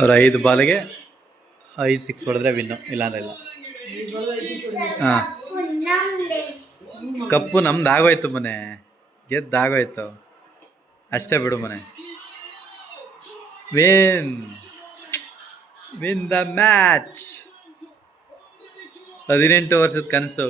ಅವ್ರು 5 ಬಾಲ್ಗೆ 5 6 ಹೊಡೆದ್ರೆ ವಿನ್ನು, ಇಲ್ಲಾಂದ್ರೆ ಇಲ್ಲ. ಹಾಂ, ಕಪ್ಪು ನಮ್ದು ಆಗೋಯ್ತು ಮನೆ, ಗೆದ್ದಾಗೋಯ್ತು ಅಷ್ಟೇ ಬಿಡು ಮನೆ. Win the match. 18 ವರ್ಷದ ಕನಸು.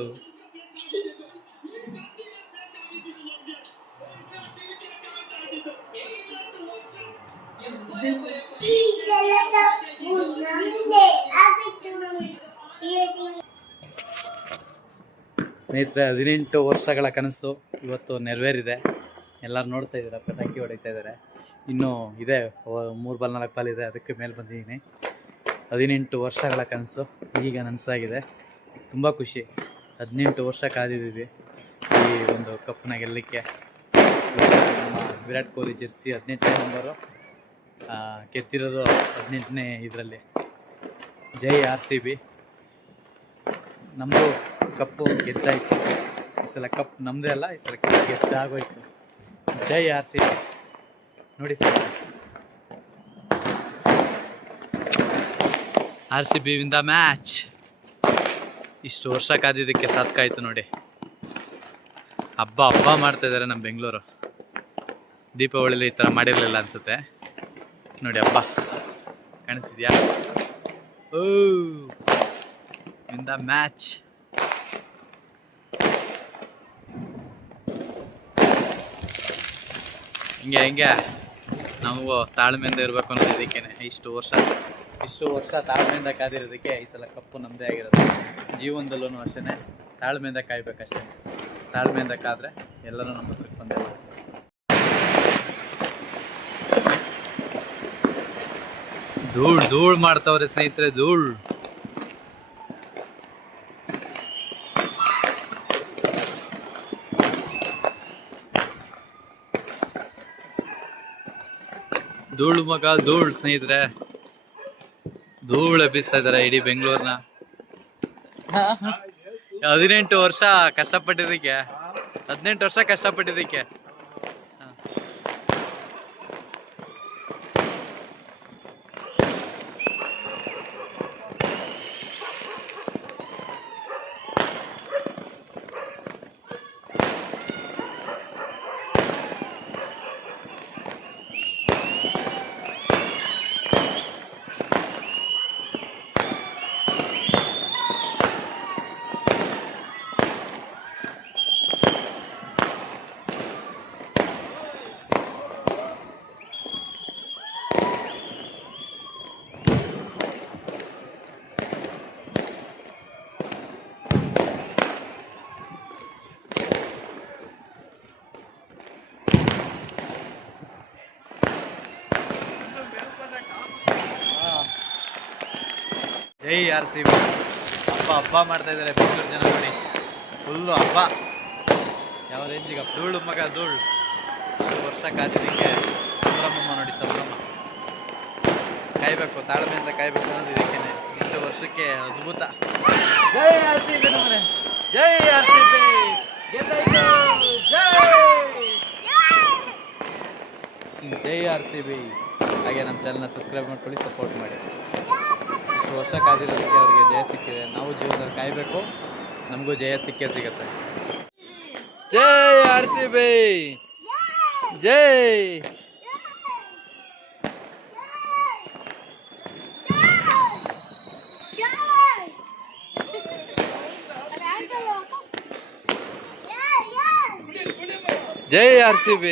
ಸ್ನೇಹಿತರೆ, 18 ವರ್ಷಗಳ ಕನಸು ಇವತ್ತು ನೆರವೇರಿದೆ. ಎಲ್ಲರೂ ನೋಡ್ತಾ ಇದ್ದೀರಾ, ಪಟಾಕಿ ಹೊಡಿತಾ ಇದ್ದಾರೆ. ಇನ್ನೂ ಇದೆ, 3 ಬಾಲ್ 4 ಬಾಲ್ ಇದೆ, ಅದಕ್ಕೆ ಮೇಲೆ ಬಂದಿದ್ದೀನಿ. 18 ವರ್ಷಗಳ ಕನಸು ಈಗ ನನಸಾಗಿದೆ. ತುಂಬ ಖುಷಿ. 18 ವರ್ಷ ಕಾದಿದ್ದೀವಿ ಈ ಒಂದು ಕಪ್ನ ಗೆಲ್ಲಲಿಕ್ಕೆ. ನಮ್ಮ ವಿರಾಟ್ ಕೊಹ್ಲಿ ಜೆರ್ಸಿ 18ನೇ ನಂಬರು, ಗೆದ್ದಿರೋದು 18ನೇ ಇದರಲ್ಲಿ. ಜೈ RCB. ನಮ್ಮದು ಕಪ್ಪು ಗೆದ್ದಾಯಿತು. ಈ ಸಲ ಕಪ್ ನಮ್ಮದೇ ಅಲ್ಲ, ಈ ಸಲ ಕಪ್ ಗೆದ್ದಾಗೋಯ್ತು. ಜೈ RCB. ನೋಡಿ sir, RCB win the match. ಇಷ್ಟು ವರ್ಷ ಕಾದಿದ್ದಕ್ಕೆ ಸಾರ್ಥಕಾಯಿತು ನೋಡಿ. ಹಬ್ಬ ಮಾಡ್ತಾಯಿದ್ದಾರೆ ನಮ್ಮ ಬೆಂಗಳೂರು. ದೀಪಾವಳಿಲಿ ಈ ಥರ ಮಾಡಿರಲಿಲ್ಲ ಅನಿಸುತ್ತೆ ನೋಡಿ. ಹಬ್ಬ ಕಾಣಿಸಿದ್ಯಾ? ಓ, ವಿನ್ ದ ಮ್ಯಾಚ್. ಹಿಂಗೆ ನಮಗೂ ತಾಳ್ಮೆಯಿಂದ ಇರಬೇಕು ಅನ್ನೋದು ಇದಕ್ಕೇನೆ. ಇಷ್ಟು ವರ್ಷ ತಾಳ್ಮೆಯಿಂದ ಕಾದಿರೋದಕ್ಕೆ ಈ ಸಲ ಕಪ್ಪು ನಮ್ಮದೇ ಆಗಿರೋದು. ಜೀವನದಲ್ಲೂ ಅಷ್ಟೇ ತಾಳ್ಮೆಯಿಂದ ಕಾಯ್ಬೇಕಷ್ಟೇ. ತಾಳ್ಮೆಯಿಂದ ಕಾದರೆ ಎಲ್ಲರೂ ನಮ್ಮ ಹತ್ರಕ್ಕೆ ಬಂದೇ ಬರ್ತಾರೆ. ಧೂಳ್ ಮಾಡ್ತಾವ್ರೆ ಸ್ನೇಹಿತರೆ, ಧೂಳ್. ಧೂಳ್ ಸ್ನೇಹಿತರೆ, ಧೂಳ್ ಎಬ್ಬಿಸ್ತಾ ಇದಾರೆ ಇಡೀ ಬೆಂಗಳೂರನ್ನ. 18 ವರ್ಷ ಕಷ್ಟಪಟ್ಟಿದ್ದಕ್ಕೆ, 18 ವರ್ಷ ಕಷ್ಟಪಟ್ಟಿದ್ದಕ್ಕೆ. ಜೈ RCB. ಹಬ್ಬ ಮಾಡ್ತಾ ಇದ್ದಾರೆ ಬೆಂಗಳೂರು ಜನ ನೋಡಿ. ಫುಲ್ಲು ಹಬ್ಬ. ಯಾವ ರೇಂಜಿಗೆ ಧೂಳು ಧೂಳು. ಇಷ್ಟು ವರ್ಷ ಕಾದಿದ್ದಕ್ಕೆ ಸಂಭ್ರಮಮ್ಮ ನೋಡಿ, ಸಂಭ್ರಮ. ಕಾಯ್ಬೇಕು, ತಾಳ್ಮೆಯಿಂದ ಕಾಯ್ಬೇಕು ಅನ್ನೋದು ಇದಕ್ಕೇನೆ. ಇಷ್ಟು ವರ್ಷಕ್ಕೆ ಅದ್ಭುತ. ಜೈ RCB ನಮ್ಮನೆ, ಜೈ RCB. ಜೈ RCB. ಹಾಗೆ ನಮ್ಮ ಚಾನಲ್ನ ಸಬ್ಸ್ಕ್ರೈಬ್ ಮಾಡ್ಕೊಳ್ಳಿ, ಸಪೋರ್ಟ್ ಮಾಡಿ. ಇಷ್ಟು ವರ್ಷ ಕಾದಿರೋದಕ್ಕೆ ಅವರಿಗೆ ಜಯ ಸಿಕ್ಕಿದೆ. ನಾವು ಜೀವನದಲ್ಲಿ ಕಾಯಬೇಕು, ನಮಗೂ ಜಯ ಸಿಗುತ್ತೆ. ಜೈ RCB, ಜೈ. ಜೈ RCB.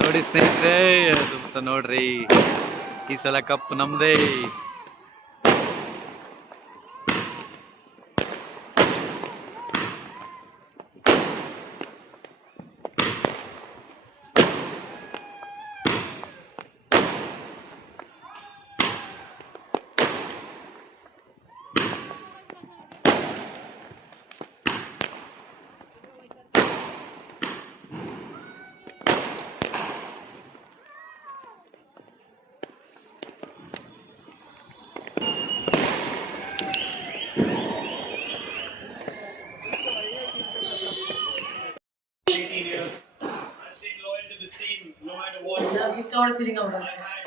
ನೋಡಿ ಸ್ನೇಹಿತರೆ, ಅದು ನೋಡ್ರಿ, ಈ ಸಲ ಕಪ್ ನಮ್ದೇ. ಸಿಕ್ಕಾಪಟ್ಟೆ ಫೀಲಿಂಗ್ ಆಗ್ಬಿಡುತ್ತೆ.